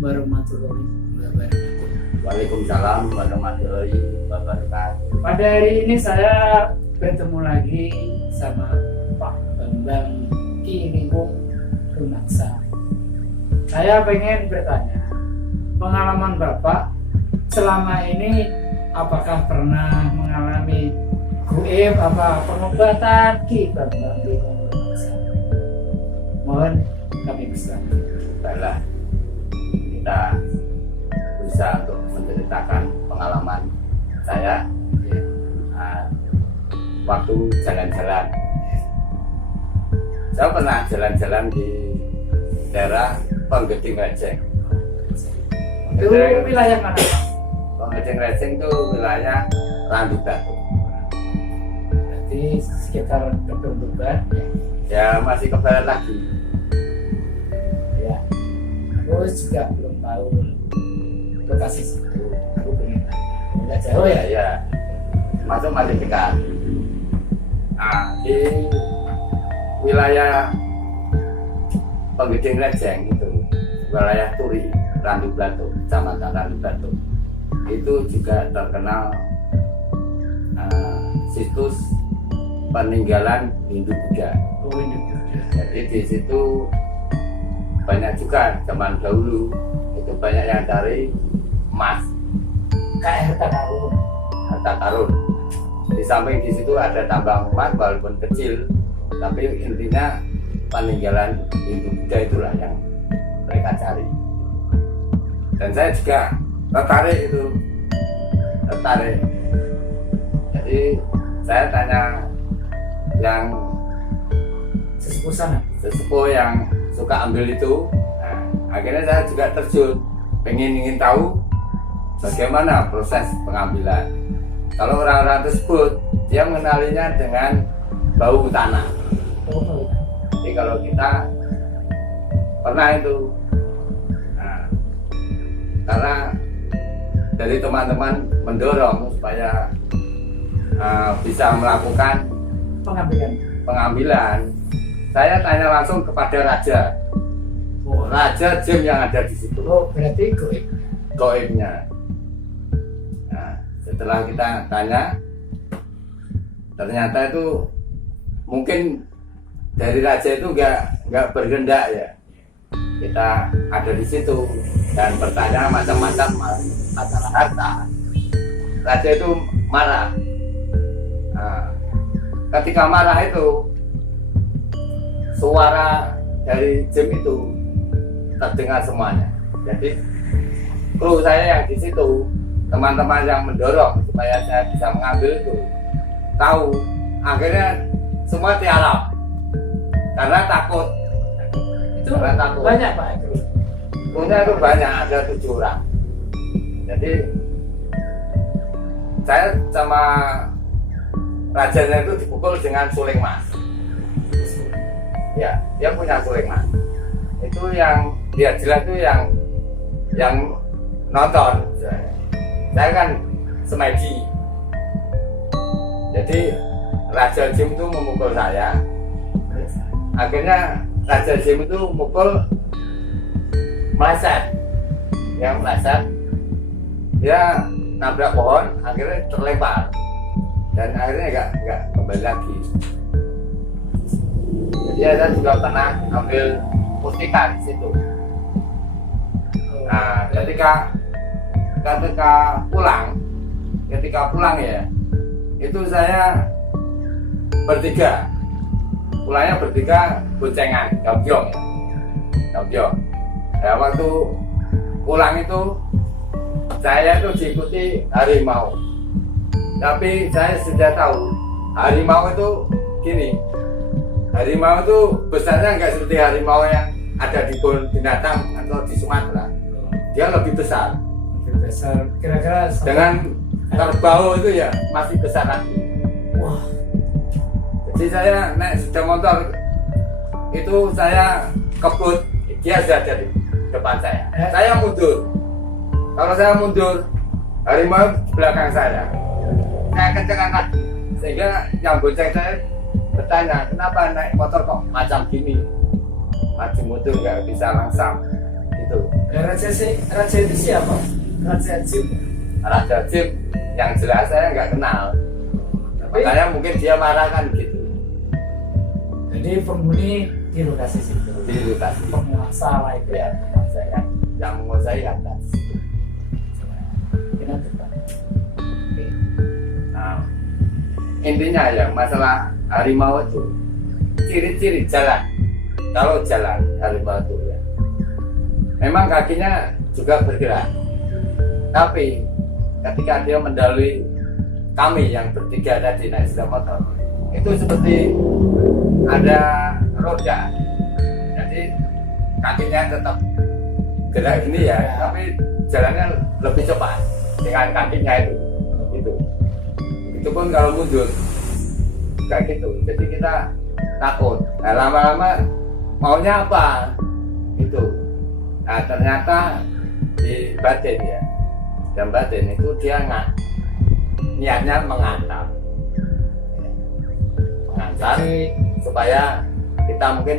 warahmatullahi wabarakatuh. Waalaikumsalam warahmatullahi wabarakatuh. Pada hari ini saya bertemu lagi sama Pak Bambang Kilingkung Tunaksa. Saya pengen bertanya, pengalaman Bapak selama ini apakah pernah mengalami goib pengobatan Ki Bambang Kilingkung Tunaksa? Mohon kami berserah. Baiklah, kita bisa untuk menceritakan pengalaman saya waktu jalan-jalan. Saya pernah jalan-jalan di daerah Penggeding Rejeng. Itu wilayah mana, Pak? Penggeding Rejeng itu wilayah Randu Batu. Berarti sekitar Kedung Tuban Ya masih ke barat lagi. ya. Aku juga belum tahu lokasi situ. Aku pengen nggak jauh ya. Ya, masuk masih dekat. Nah, di wilayah Penggeding Rejeng itu, wilayah Turi, Randu Batu, Kecamatan Randu Batu, itu juga terkenal situs peninggalan Hindu Buddha. Oh, ini Jadi di situ banyak juga zaman dahulu itu banyak yang cari emas, kayak harta karun. harta karun. Di samping di situ ada tambang emas walaupun kecil, tapi intinya peninggalan Hindu Buddha itulah yang mereka cari. Dan saya juga tertarik. Jadi saya tanya yang Sesepuh sana. sesepuh yang suka ambil itu. Nah, akhirnya saya juga terjun, ingin tahu bagaimana proses pengambilan. Kalau orang-orang tersebut dia mengenalinya dengan bau tanah. Oh, Jadi kalau kita pernah itu, nah, karena dari teman-teman mendorong supaya bisa melakukan pengambilan, saya tanya langsung kepada raja. Oh, Raja Jim yang ada di situ, oh, berarti goib. goibnya. Nah, setelah kita tanya, ternyata itu mungkin dari raja itu nggak bergendak ya. Kita ada di situ dan bertanya macam-macam masalah harta. Raja itu marah. Nah, ketika marah itu suara dari Jim itu terdengar semuanya. Jadi kru saya yang di situ, teman-teman yang mendorong supaya saya bisa mengambil itu tahu, akhirnya semua tiarap karena takut. Itu Karena takut. banyak, Pak. Krunya itu banyak, ada 7 orang. Jadi saya sama rajanya itu dipukul dengan suling mas. Ya, dia punya suling mas. Itu yang dia jelas itu yang nonton. Saya kan semedi. Jadi Raja Jim itu memukul saya. Akhirnya Raja Jim itu mukul meleset. Yang meleset dia nabrak pohon, akhirnya terlempar dan akhirnya nggak kembali lagi. Jadi saya juga pernah ambil mustika di situ. Nah, ketika pulang ya, itu saya bertiga, pulangnya bertiga boncengan, gambyong ya, gambyong. Nah, waktu pulang itu saya itu diikuti harimau, tapi saya sudah tahu harimau itu gini, harimau itu besarnya nggak seperti harimau yang ada di kebun binatang atau di Sumatera. Dia lebih besar. Lebih besar. Kira-kira Dengan kerbau itu ya masih besar lagi. wah, Jadi saya naik sepeda motor itu saya kebut, dia sudah ada di depan saya. Saya mundur. Kalau saya mundur, harimau di belakang saya. Saya kencangkan lagi, sehingga yang bonceng saya bertanya, kenapa naik motor kok macam gini? Maju mundur nggak bisa langsam. Itu itu. Raja itu siapa? Raja Jim. Raja Jim yang jelas saya nggak kenal. Makanya mungkin dia marah kan gitu. Jadi penghuni di lokasi situ. Di lokasi. Penguasa lah itu Ya, ya. penguasa yang menguasai atas. Kita depan. Oke. Nah, intinya ya masalah harimau itu ciri-ciri jalan. Kalau jalan harimau itu ya, memang kakinya juga bergerak. Tapi ketika dia mendalui kami yang bertiga tadi naik sepeda motor, itu seperti ada roda. Jadi kakinya tetap gerak gini ya, tapi jalannya lebih cepat dengan kakinya itu. Itu pun kalau mundur kayak gitu. Jadi kita takut. Nah, lama-lama maunya apa? Itu. Nah, ternyata di batin ya. Dan batin itu dia niatnya mengantar. Mengantar supaya kita mungkin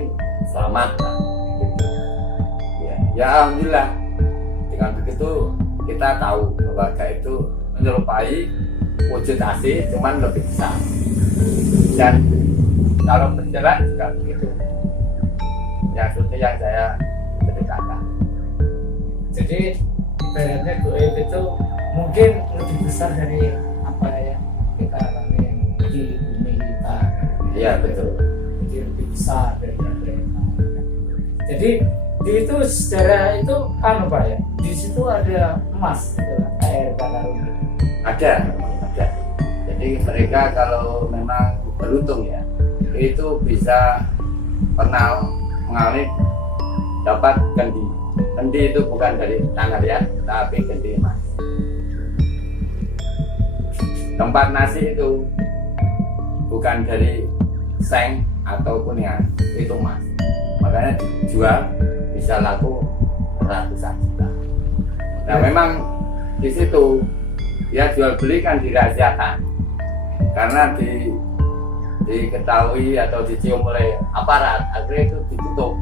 selamat. Gitu. Ya, alhamdulillah. Dengan begitu kita tahu bahwa kayak itu menyerupai wujud asli, cuman lebih besar. Dan kalau berjalan juga begitu. Ya seperti yang saya ceritakan. Jadi ibaratnya goib itu mungkin lebih besar dari apa ya kita alami yang di bumi kita. Iya betul. Jadi lebih besar dari mereka. Jadi di itu sejarah itu kan apa ya? Di situ ada emas, gitu, air karung. Ada. Jadi mereka kalau memang beruntung ya, itu bisa pernah mengalami dapat kendi. Kendi itu bukan dari tanah ya, tapi kendi emas. Tempat nasi itu bukan dari seng ataupun ya itu emas. Makanya dijual bisa laku ratusan juta. Nah memang di situ dia jual beli kan dirahasiakan karena diketahui atau dicium oleh aparat, akhirnya itu ditutup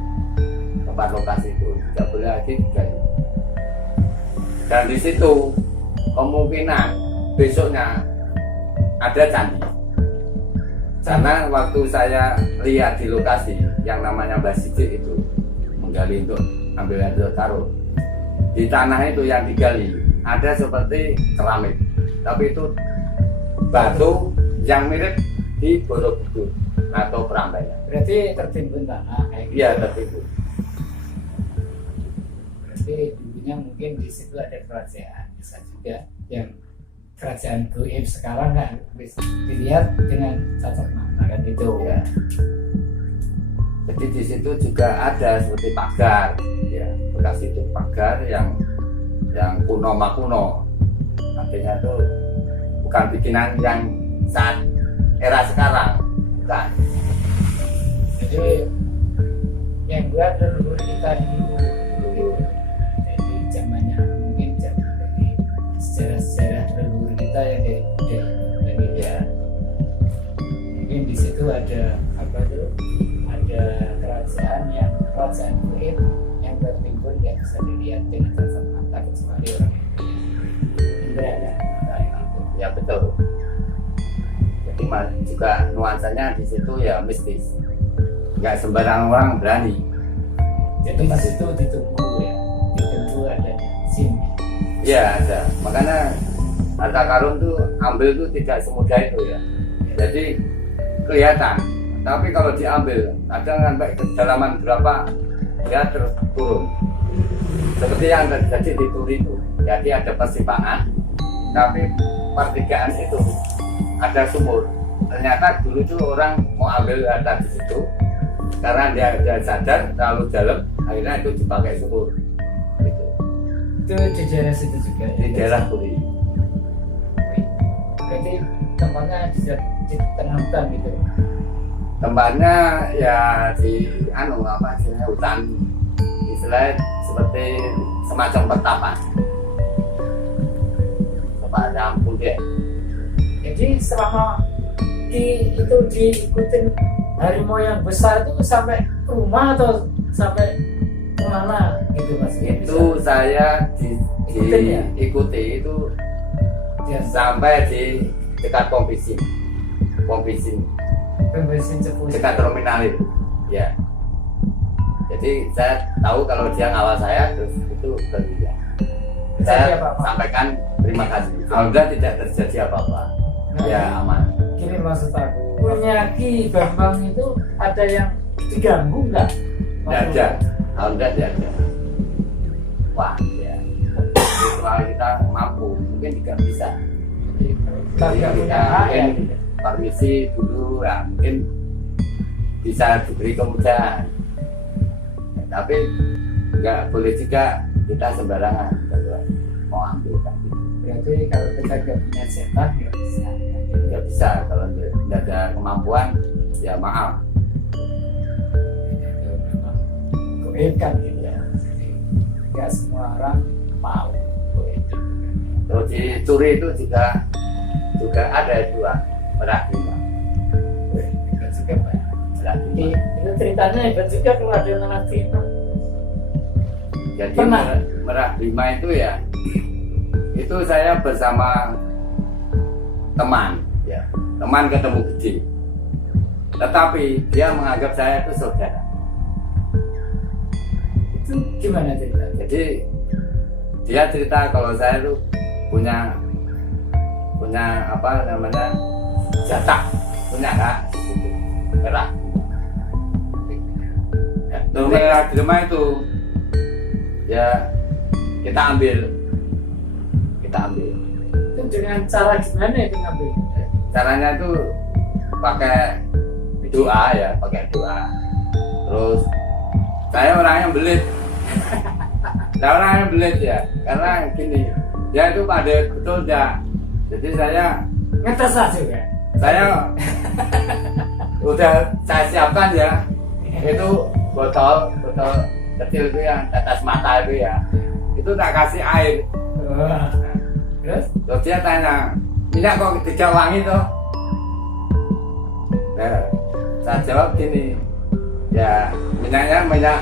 tempat lokasi itu, tidak boleh lagi digali. Dan di situ kemungkinan besoknya ada candi. Karena waktu saya lihat di lokasi yang namanya Mbah Sidik itu menggali untuk ambil hasil karung, di tanah itu yang digali ada seperti keramik, tapi itu batu yang mirip di Borobudur atau Prambanan. Berarti tertimbun tanah kayak gitu. Iya tertimbun. Berarti dulunya mungkin di situ ada kerajaan, bisa juga yang kerajaan goib sekarang kan bisa dilihat dengan cacat mata kan itu Ya. Jadi di situ juga ada seperti pagar, ya bekas itu pagar yang kuno makuno, artinya itu bukan bikinan yang saat era sekarang, bukan. Jadi yang buat leluhur kita dulu jadi zamannya mungkin zaman dari sejarah leluhur kita yang dari ya mungkin di situ ada apa tuh, ada kerajaan goib yang tertimbun yang bisa dilihat dengan kasat mata kecuali orang yang berada kayak gitu. Ya betul. Jadi juga nuansanya di situ ya mistis. Nggak sembarang orang berani. Jadi di situ ditunggu ya, ditunggu adanya jin. Iya ada. Makanya harta karun tuh ambil tuh tidak semudah itu ya. Jadi kelihatan. Tapi kalau diambil, kadang sampai kedalaman berapa dia terus turun. Seperti yang terjadi di Turi itu. Jadi ada persimpangan, tapi pertigaan itu ada sumur. Ternyata dulu tuh orang mau ambil harta di situ, karena dia sadar terlalu dalam, akhirnya itu dipakai sumur. Gitu. Itu di daerah situ juga. Di daerah Turi. Berarti tempatnya di tengah hutan gitu. Tempatnya ya di hutan, istilahnya seperti semacam pertapan. Tempatnya ampun deh. Jadi selama itu diikutin harimau yang besar itu sampai rumah atau sampai kemana gitu? itu Mas? Itu saya Ikutin ya? diikuti itu Ya, sampai di dekat pom bensin bensin Cepu. dekat terminal itu ya. Jadi saya tahu kalau dia ngawal saya, terus itu berhenti. Saya apa-apa? sampaikan terima kasih. Alhamdulillah tidak terjadi apa-apa. Nah, Ya aman. Gini maksud aku, punya Ki Bambang itu ada yang diganggu nggak? Tidak ada. Alhamdulillah tidak ada. Wah ya. Kalau kita mampu, mungkin juga bisa. Tapi Jadi punya kita hak ya. mungkin permisi dulu, ya mungkin bisa diberi kemudahan. Ya, tapi nggak boleh juga kita sembarangan kalau mau ambil kan gitu. Berarti kalau kita nggak punya setan nggak bisa. Nggak bisa kalau nggak ada kemampuan, ya maaf. Itu memang goib kan gitu ya. Jadi nggak semua orang mau goib. Terus dicuri itu juga ada dua merah lima. Itu juga Pak. Merah lima. Itu ceritanya hebat juga kalau ada yang ngerti. Jadi Pernah? merah lima itu ya, itu saya bersama teman, ya teman ketemu gede. Tetapi dia menganggap saya itu saudara. Itu gimana cerita? Jadi dia cerita kalau saya itu punya apa namanya jatah, punya hak gitu, merah. Ya, terus merah lima itu ya kita ambil. Itu dengan cara gimana itu ngambil? Caranya itu pakai doa ya, pakai doa. Terus saya orangnya belit. Saya orangnya belit ya, karena gini, dia itu pada betul ya. Jadi saya Ngetes aja kan? udah saya siapkan ya, itu botol kecil itu yang tetes mata itu ya, itu tak kasih air. Wah. Terus? Terus dia tanya, minyak kok tidak wangi toh? Nah, saya jawab gini, ya minyaknya minyak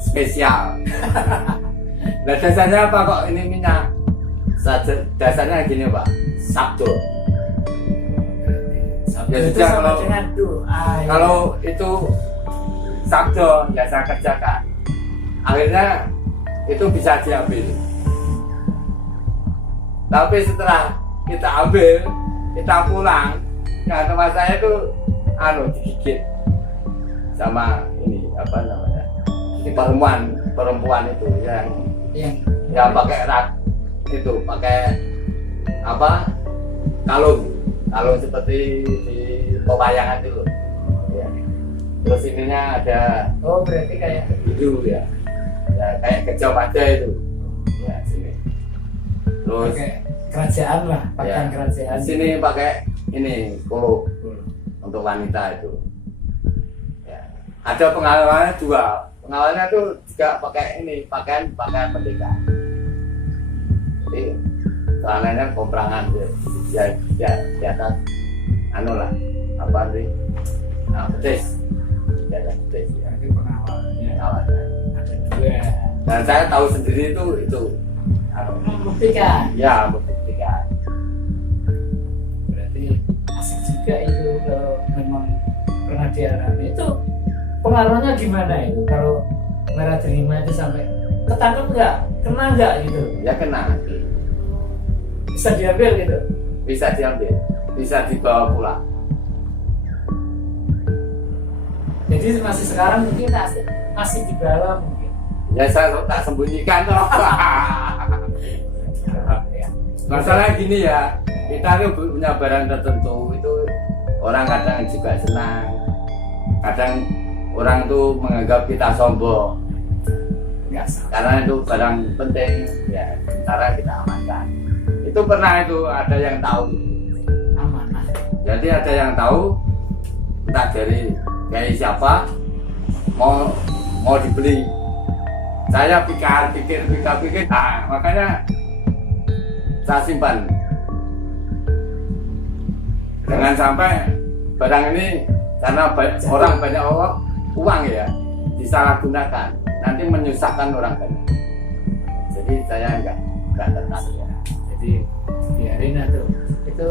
spesial. Nah dasarnya apa kok ini minyak? Dasarnya gini Pak, sabdo. Ya Itu sudah, sama dengan doa. Ya. Kalau itu sabdo ya saya kerjakan. Akhirnya itu bisa diambil. Tapi setelah kita ambil, kita pulang, nah teman saya itu digigit sama ini apa namanya perempuan itu yang pakai rat itu, pakai apa kalung seperti di pewayangan itu ya. Terus ininya ada Berarti kayak biru ya kayak kejam aja itu ya sini. Terus pakai kerajaan lah, pakaian ya, kerajaan. di sini pakai ini kolok untuk wanita itu. Ya. Ada pengalamannya dua. Pengalamannya tuh juga pakai ini pakaian merdeka. Jadi celananya komprangan ya di atas lah apa sih? Nah, betis. Di atas betis ya. Berarti pengawalannya Pengalamannya. ada dua. Dan saya tahu sendiri itu Membuktikan. ya membuktikan. Berarti asik juga itu kalau memang pernah dialami. Itu pengaruhnya gimana itu kalau merah terima itu sampai ketangkep nggak, kena nggak gitu? Ya kena, Bisa diambil gitu? bisa diambil, bisa dibawa pulang. Jadi masih sekarang mungkin masih di bawah mungkin. Ya saya tak sembunyikan toh. Ya. Masalah gini ya, kita tuh punya barang tertentu itu orang kadang juga senang, kadang orang tuh menganggap kita sombong. Nggak salah. Karena itu barang penting ya, sementara kita amankan. Itu pernah itu ada yang tahu. Amanah. Jadi ada yang tahu, entah dari kayak siapa, mau dibeli. Saya pikir, nah, makanya saya simpan. Jangan sampai barang ini karena orang banyak uang ya disalahgunakan. nanti menyusahkan orang banyak. Jadi saya enggak tertarik ya. Jadi biarin itu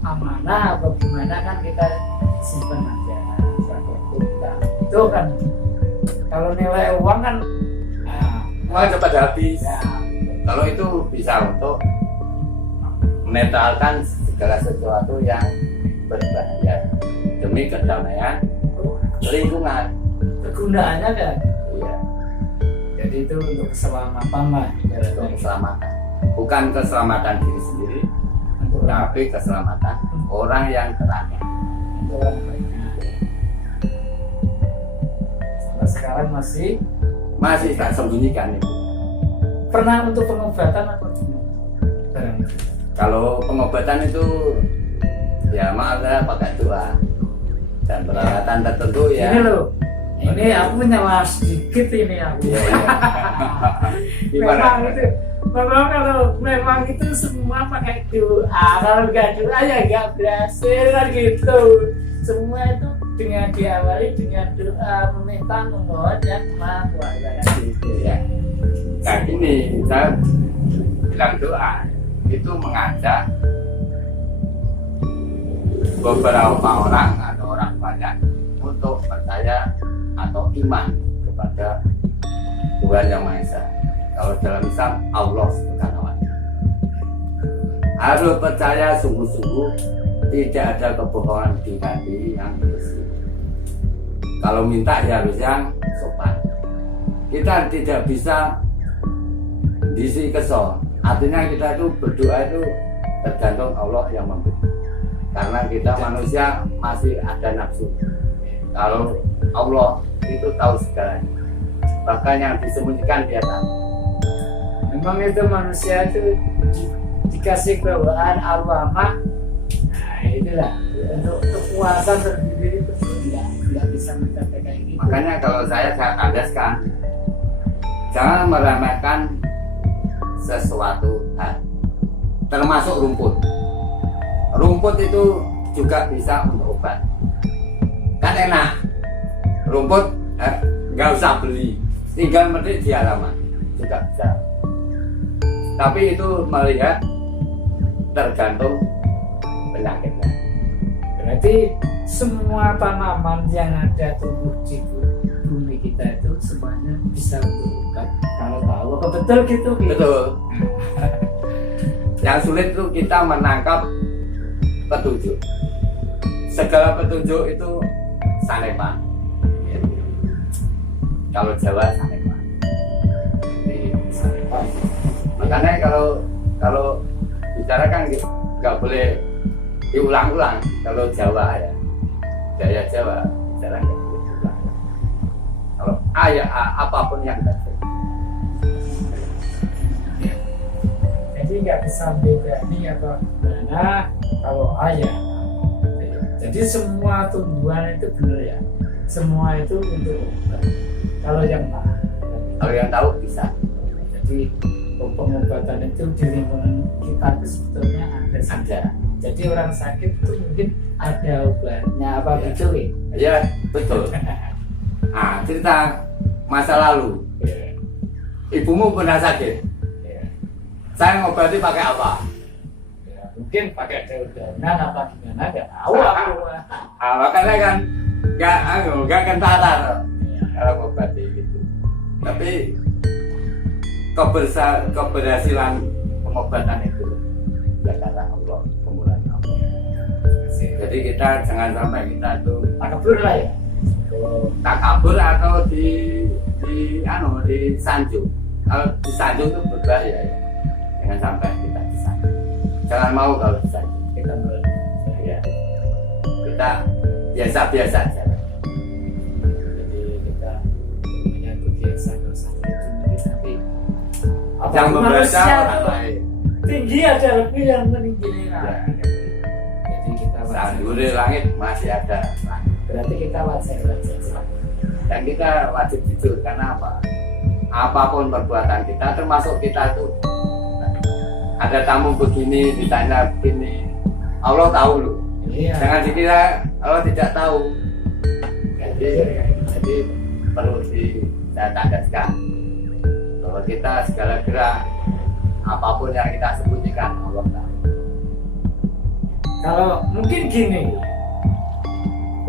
amanah apa gimana kan kita simpan aja sebagai utang. Itu kan kalau nilai uang kan Uang cepat habis. ya, Kalau itu bisa untuk menetralkan segala sesuatu yang berbahaya demi kedamaian lingkungan. kegunaannya kan. Iya, Jadi itu untuk keselamatan lah. untuk keselamatan. Bukan keselamatan diri sendiri, Untuk tapi keselamatan orang yang terakhir. orang banyak. Sampai sekarang Masih tak sembunyikan itu. pernah untuk pengobatan apa gimana? Barang itu. Kalau pengobatan itu ya maaf saya pakai doa dan peralatan tertentu ya. Ini loh, ini aku nyala sedikit ini aku. Iya, iya. Memang Gimana? itu, memang itu semua pakai doa. Kalau nggak doa ya nggak berhasil kan gitu. Semua itu dengan diawali dengan doa, meminta memohon yang maha kuasa kan gitu. Ya. Nah ini saya bilang doa itu mengajak beberapa orang atau orang banyak untuk percaya atau iman kepada Tuhan Yang Maha Esa. Kalau dalam Islam Allah Subhanahu wa Ta'ala. Harus percaya sungguh-sungguh, tidak ada kebohongan di hati yang bersih. Kalau minta ya harus yang sopan. Kita tidak bisa diisi kesel. Artinya kita itu berdoa itu tergantung Allah yang memberi. Karena kita manusia masih ada nafsu. Kalau Allah itu tahu segalanya. Bahkan yang disembunyikan dia tahu. Memang itu manusia itu dikasih bawaan arwah. Nah itulah untuk kepuasan sendiri itu tidak bisa mencapai kayak gitu. Makanya kalau saya kandaskan, jangan meremehkan sesuatu hal, termasuk rumput. Rumput itu juga bisa untuk obat. Kan enak. Rumput nggak usah beli, tinggal metik di halaman juga bisa. Tapi itu melihat tergantung penyakitnya. Berarti semua tanaman yang ada tumbuh di bumi kita itu semuanya bisa untuk obat. Kalau tahu apa betul gitu. Betul. Yang sulit itu kita menangkap petunjuk. Segala petunjuk itu sanepa. Kalau Jawa sanepa. Jadi sanepa. Makanya kalau bicara kan nggak boleh diulang-ulang. Kalau Jawa ya, gaya Jawa bicara nggak boleh diulang. Kalau apapun yang terjadi. Jadi nggak bisa bedani atau mana kalau ayah. Jadi semua tumbuhan itu benar ya. Semua itu untuk obat. Kalau yang tahu. Kalau yang tahu bisa. Jadi pengobatan itu di lingkungan kita itu sebetulnya ada. Jadi orang sakit itu mungkin ada obatnya apa Ya. gitu ya. Iya betul. Nah cerita masa lalu. Ya. Ibumu pernah sakit. Ya. Saya ngobati pakai apa? Ya, mungkin pakai daun-daunan apa gimana nggak tahu aku. Makanya kan nggak kentara loh, Ya. kalau ngobati gitu. Tapi keberhasilan pengobatan itu ya karena Allah, kemurahan Allah. Jadi kita jangan sampai kita tuh Takabur lah ya. takabur atau disanjung. Kalau disanjung itu berbahaya ya. Jangan sampai kita disanjung. Jangan mau kalau disanjung. Kita Ya. Kita biasa-biasa aja. jadi kita punya kebiasaan sakit itu mungkin nanti Yang membaca manusia orang itu lain. tinggi ada lebih yang meninggi Ya. jadi kita Sandure langit masih ada. berarti kita wajar Dan kita wajib jujur karena apa? Apapun perbuatan kita, termasuk kita itu ada tamu begini, ditanya begini, Allah tahu loh. iya. Jangan dikira Allah tidak tahu. Jadi perlu saya tandaskan bahwa kita segala gerak apapun yang kita sembunyikan Allah tahu. Kalau mungkin gini,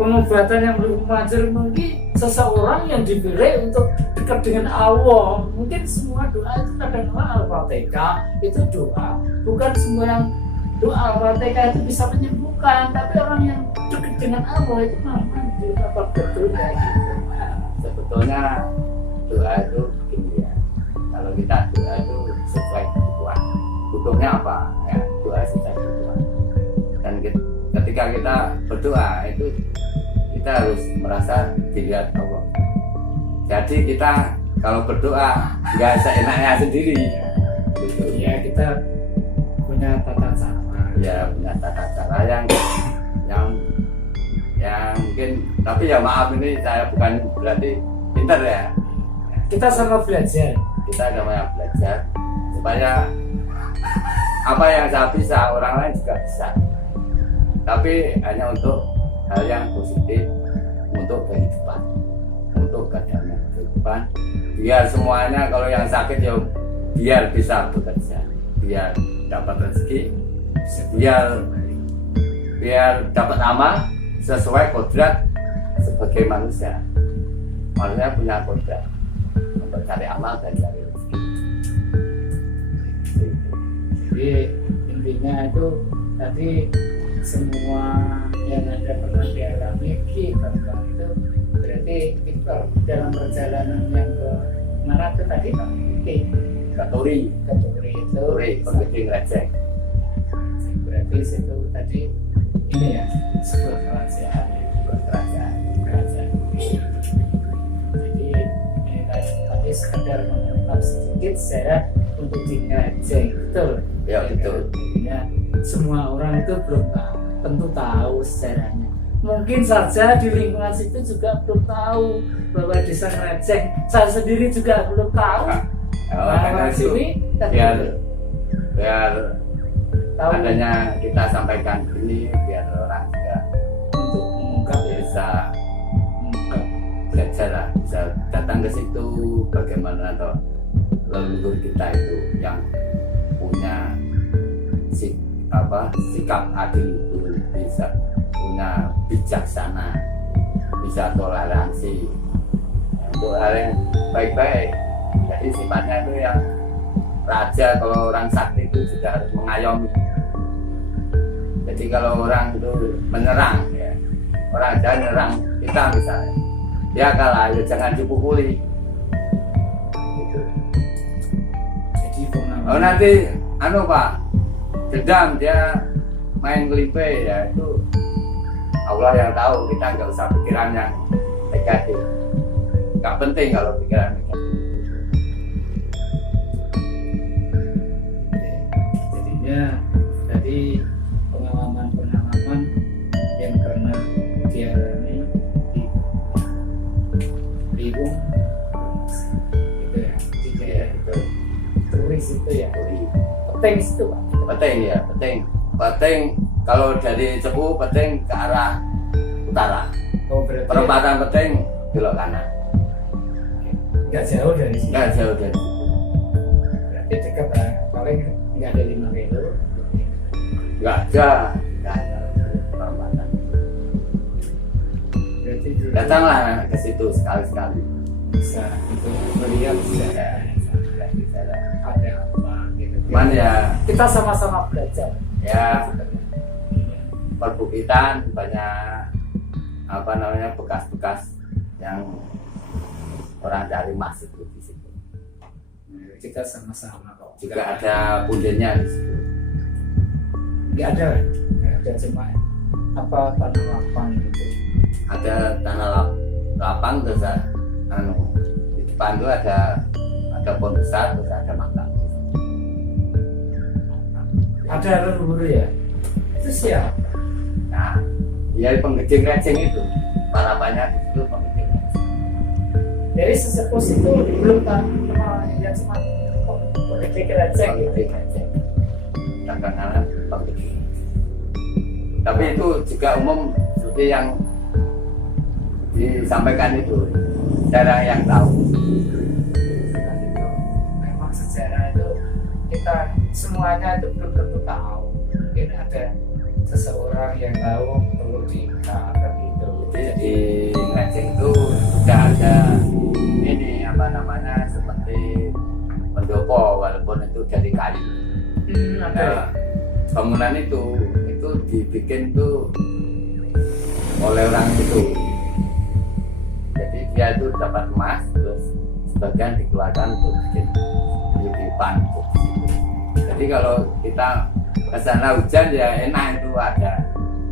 pengobatan yang belum manjur mungkin seseorang yang dipilih untuk dekat dengan Allah. Mungkin semua doa itu kadang-kadang Al-Fatihah itu doa. Bukan semua yang doa Al-Fatihah itu bisa menyembuhkan, tapi orang yang dekat dengan Allah itu malah manjur. Apa betul ya gitu? Sebetulnya doa itu begini ya, kalau kita doa itu sesuai kebutuhan. Butuhnya apa? Ya, doa sesuai kebutuhan. Dan ketika kita berdoa itu kita harus merasa dilihat Allah. Jadi kita kalau berdoa nggak seenaknya sendiri. Gitu. Ya kita punya tata cara. Ya punya tata cara yang mungkin, tapi ya maaf ini saya bukan berarti pintar ya. Kita sama belajar. Kita namanya belajar supaya apa yang saya bisa orang lain juga bisa. Tapi hanya untuk hal yang positif, untuk kehidupan, untuk kehidupan. Biar semuanya kalau yang sakit ya biar bisa bekerja, biar dapat rezeki, biar dapat amal sesuai kodrat sebagai manusia. Manusia punya kodrat untuk cari amal dan cari rezeki. Jadi intinya itu tadi semua yang ada pernah dialami kan itu berarti kita dalam perjalanan yang ke mana itu tadi Katuri itu penggeding receh. berarti situ tadi ini ya sebuah kerajaan. Jadi ini tadi sekedar mengungkap sedikit sejarah untuk dikajeng, betul? Ya betul. Intinya semua orang itu belum tahu, tentu tahu sejarahnya. Mungkin saja di lingkungan situ juga belum tahu bahwa desa Ngreceng. Saya sendiri juga belum tahu. Karena itu biar tahu adanya kita sampaikan ini biar orang juga untuk mengungkap ya. bisa belajar lah, bisa datang ke situ bagaimana toh leluhur kita itu yang punya sikap adil itu, bisa punya bijaksana, bisa toleransi untuk hal yang baik-baik. Jadi sifatnya itu yang raja, kalau orang sakti itu juga harus mengayomi. Jadi kalau orang itu menyerang ya, orang jahat menyerang kita misalnya, dia kalah ya jangan dipukuli gitu. Jadi pengalaman Nanti Pak dendam, dia main ngelimpe ya, itu Allah yang tahu. Kita nggak usah pikiran yang negatif, nggak penting kalau pikiran negatif. jadinya tadi pengalaman yang pernah dialami di Liwung gitu ya, di daerah Itu turis itu ya, Peteng itu Pak. penting ya, penting kalau dari Cepu penting ke arah utara, Oh berarti perempatan penting belok kanan, nggak jauh dari sini. nggak jauh dari situ. Berarti dekat lah, paling nggak ada 5 kilo. Nggak ada perempatan. Berarti Datanglah ke situ sekali-sekali. bisa itu melihat sejarah ada apa gitu. Cuman ya Kita sama-sama belajar. ya perbukitan banyak bekas-bekas yang orang dari emas itu di situ. Kita sama-sama kok. Juga ada pundennya di situ. Nggak ada cuma apa tanah lapang gitu. Ada tanah lapang, terus di depan itu ada pohon besar, terus ada makam. Ada leluhur ya. Itu siapa? Nah, ya penggeding receng itu, parapannya itu penggeding receng. Dari sesepuh itu belum kenal yang cuma penggeding receng gitu. Penggeding receng. Kadang-kadang penggeding. Tapi itu juga umum seperti yang disampaikan itu. jarang yang tahu. Dan itu memang sejarah itu kita semuanya itu belum tentu tahu. Mungkin ada seseorang yang tahu perlu dikatakan gitu. Jadi di Ngajeng itu sudah ada ini apa namanya seperti pendopo walaupun itu dari kayu. Nah, bangunan itu dibikin tuh oleh orang itu. Jadi dia itu dapat emas terus sebagian dikeluarkan untuk bikin hidupan. Jadi kalau kita ke sana hujan ya enak, itu ada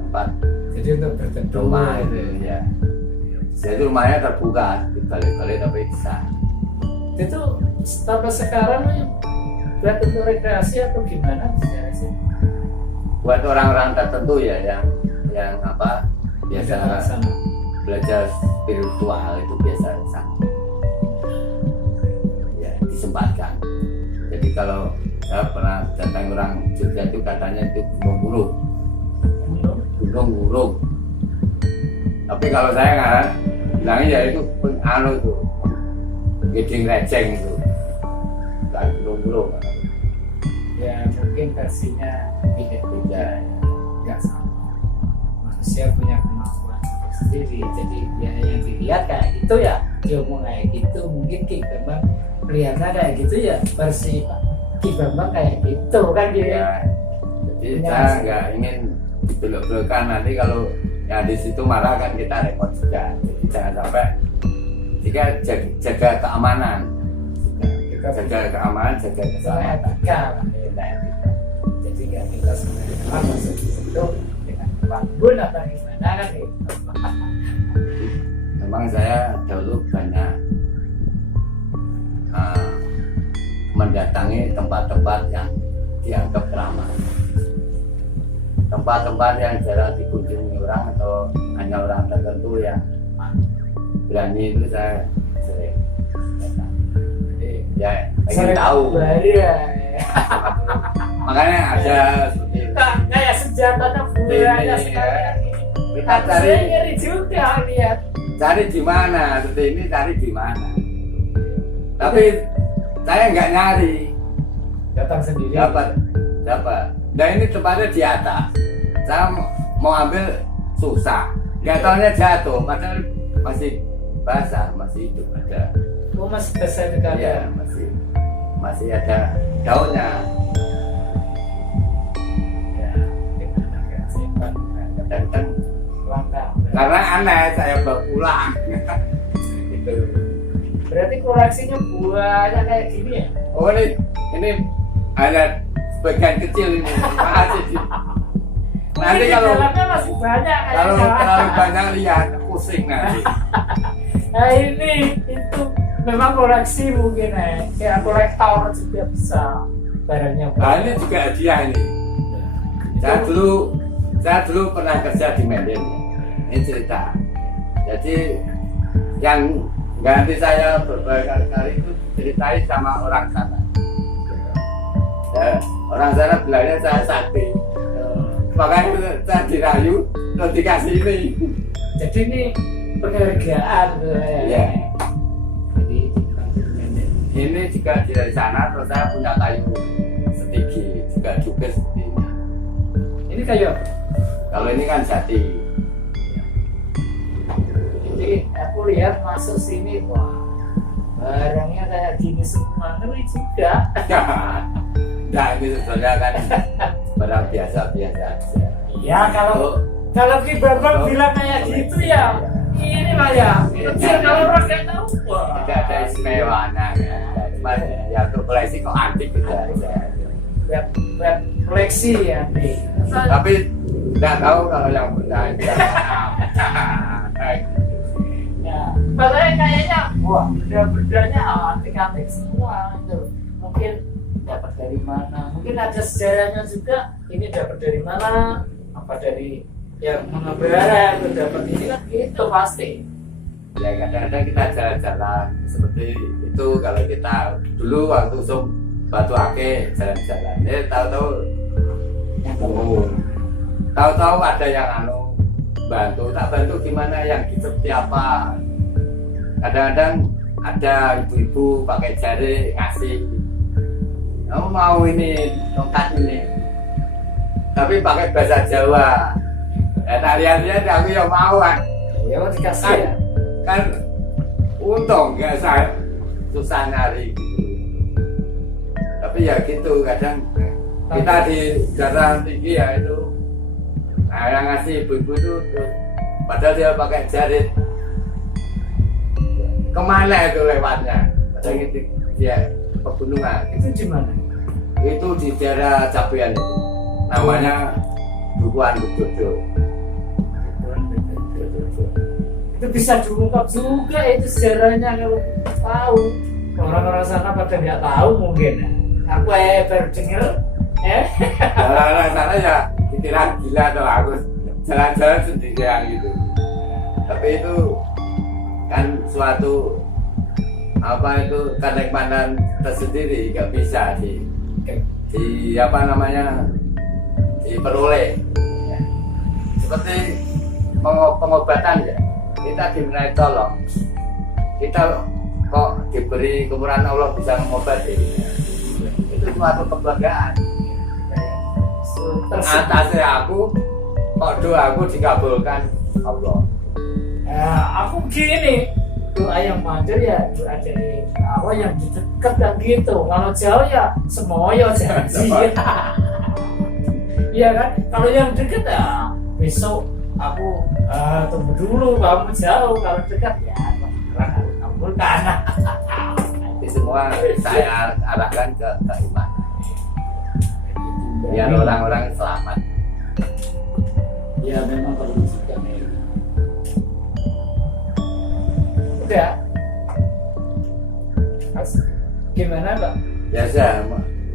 tempat Jadi untuk berteduh rumah itu ya. Jadi rumahnya terbuka dibalik-balik tapi bisa. itu sampai sekarang buat untuk rekreasi atau gimana sih? Buat orang-orang tertentu ya yang apa biasa Sana. belajar spiritual itu biasa sama ya disempatkan. Jadi kalau saya pernah datang orang Jogja itu katanya itu gunung gurung. Tapi kalau saya nggak bilangnya ya itu anu itu gedeng receng itu bukan gunung Ya mungkin versinya beda-beda, nggak sama. Manusia punya kemampuan sendiri, jadi ya yang dilihat kayak gitu ya dia mau kayak gitu. Mungkin Ki Bambang melihatnya kayak gitu ya, versi Pak Ki Bambang kayak gitu kan dia. ya. Jadi saya nggak ingin dibelok-belokkan, nanti kalau yang di situ marah kan kita repot juga. Jadi jangan sampai jika jaga keamanan, jaga keamanan, jaga keselamatan. Jadi nggak kita sebenarnya masuk di situ dengan bangun atau gimana kan gitu. Memang saya dulu banyak mendatangi tempat-tempat yang dianggap ramah, tempat-tempat yang jarang dikunjungi orang atau hanya orang tertentu yang berani, itu saya sering datang. Jadi ya ingin tahu. Ya. Makanya ada seperti itu. Kayak senjatanya buaya sekarang ini. Kita cari Ngeri juga lihat. cari di mana, seperti ini cari di mana. Tapi saya nggak nyari, Datang sendiri. dapat. Nah ini tempatnya di atas. Saya mau ambil susah. Nggak taunya jatuh, padahal masih basah, masih hidup ada. Oh masih besar sekali. Iya, masih ada daunnya. Ya, gimana kan simpan Dan langkah. karena aneh saya bawa pulang. Itu. Berarti koleksinya banyak kayak gini ya? Oh ini hanya sebagian kecil ini. Makasih. Nanti Ini kalau di dalamnya masih banyak kalau kayaknya. terlalu banyak lihat pusing nanti. Nah ini itu memang koleksi mungkin ya kolektor juga bisa barangnya. Nah ini juga hadiah ini. Saya dulu pernah kerja di Medan. Ini cerita. Jadi yang ganti saya berkali-kali itu ceritain sama orang sana. Ya, orang sana bilangnya saya sakti. Makanya saya dirayu terus dikasih ini. Jadi ini penghargaan. Iya. Jadi Ini juga dari sana, terus saya punya kayu setigi juga seperti ini. ini kayak apa? Kalau ini kan jati. Jadi aku lihat masuk sini, wah barangnya kayak gini semua, ngeri juga. Nah ini sebetulnya kan barang biasa-biasa aja. Ya kalau Ki Bambang bilang kayak gitu ya, ini lah ya. Kecil kalau orang nggak tahu. Wah. Tidak ada istimewanya kan. Cuma ya untuk koleksi kok antik gitu aja. Buat koleksi ya. Tapi tidak tahu kalau yang benda itu Ya, makanya kayaknya wah benda-bendanya antik-antik semua itu. Mungkin dapat dari mana? Mungkin ada sejarahnya juga. Ini dapat dari mana? Apa dari yang mengabara atau dapat ini kan gitu pasti. ya kadang-kadang kita jalan-jalan seperti itu. Kalau kita dulu waktu Batu Ake jalan-jalan, tahu-tahu ada yang bantu, tak bantu gimana, yang seperti apa. kadang-kadang ada ibu-ibu pakai jari ngasih, kamu mau ini tongkat ini, tapi pakai bahasa Jawa. Ya tak lihat-lihat aku yang mau kan. Ya mau dikasih ya. Kan untung nggak saya susah nyari gitu. Tapi ya gitu kadang kita di dataran tinggi ya itu, nah yang ngasih ibu-ibu itu padahal dia pakai jarit, kemana itu lewatnya? Padahal gitu dia pegunungan. Itu di mana? Itu di daerah Cabean itu, namanya Dukuhan Bedodo. Itu bisa diungkap juga itu sejarahnya kalau tahu. Orang-orang sana pada nggak tahu mungkin. Aku baru dengar. Orang-orang sana ya dikira gila atau aku jalan-jalan sendirian gitu. Tapi itu kan suatu apa itu kenikmatan tersendiri, nggak bisa di apa namanya diperoleh. Seperti pengobatan ya. Kita diminta tolong, kita kok diberi kemurahan Allah bisa mengobati, itu suatu kebanggaan. Atasnya aku kok doaku dikabulkan Allah. Aku gini, doa yang manjur ya doa dari Allah yang dekat dan gitu. Kalau jauh ya semoyo janji. Iya kan? Kalau yang dekat ya besok aku tunggu dulu, kamu jauh, kalau dekat ya kabulkan. Itu semua saya arahkan ke keimanan biar orang-orang selamat. Ya memang perlu juga. Udah. Gimana Pak? Biasa,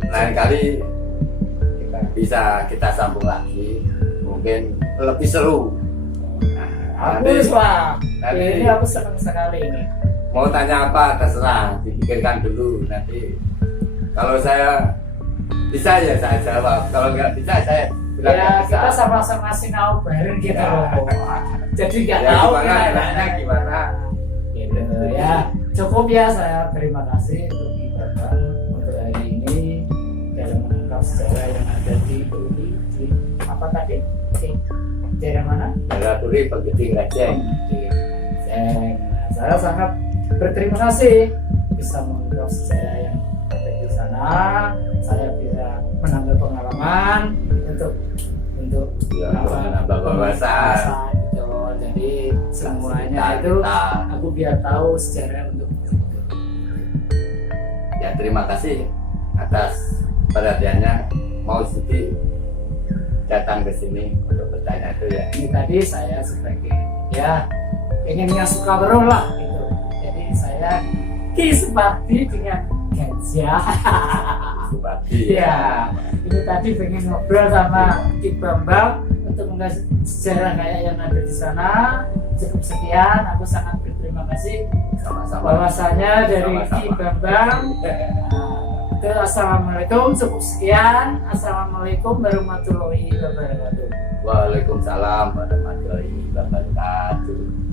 lain kali bisa kita sambung lagi, mungkin lebih seru. Aku Pak, ini aku senang sekali ini. Mau tanya apa terserah, dipikirkan dulu nanti. Kalau saya bisa ya saya jawab, kalau nggak bisa saya bilang Ya nggak bisa. kita sama-sama ngasih tahu bareng gitu Ya. loh. Jadi nggak Ya, tahu gimana kita enaknya gimana. gitu ya. Cukup ya, saya terima kasih untuk Bapak untuk hari ini dalam mengungkap sejarah yang ada di apa tadi? Di daerah mana? Daerah Turi Pegeting Rejeng. Nah, saya sangat berterima kasih bisa mengungkap sejarah yang ada di sana. Saya bisa menambah pengalaman untuk Ya, menambah wawasan. gitu. Jadi semuanya Cerita itu kita. aku biar tahu sejarah untuk itu. Ya terima kasih atas perhatiannya, mau sudi datang ke sini untuk bertanya itu ya. Ini tadi saya sebagai ya pengennya suka berulang lah gitu. Jadi saya Kisbakti dengan gajah. Bupati Ya, ini tadi pengen ngobrol sama Ki Bambang untuk mengasih sejarah kayak yang ada di sana. Cukup sekian, aku sangat berterima kasih sama-sama. bahwasanya dari Sama-sama. Ki Bambang. Assalamualaikum, cukup sekian. Assalamualaikum warahmatullahi wabarakatuh. Waalaikumsalam warahmatullahi wabarakatuh.